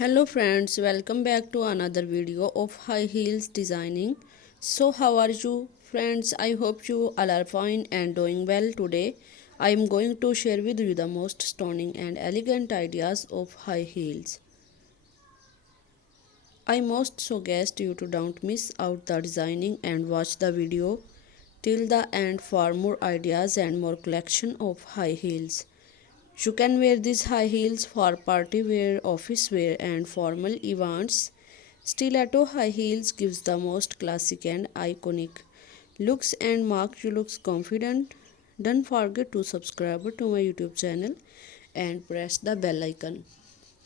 Hello friends, welcome back to another video of high heels designing. So how are you friends? I hope you all are fine and doing well. Today I am going to share with you the most stunning and elegant ideas of high heels. I most suggest you to don't miss out the designing and watch the video till the end for more ideas and more collection of high heels. You can wear these high heels for party wear, office wear and formal events. Stiletto high heels gives the most classic and iconic looks and make you looks confident. Don't forget to subscribe to my YouTube channel and press the bell icon.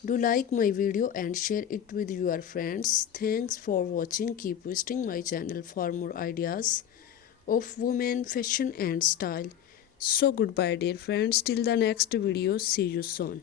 Do like my video and share it with your friends. Thanks for watching. Keep visiting my channel for more ideas of women, fashion and style. So goodbye dear friends, till the next video, see you soon.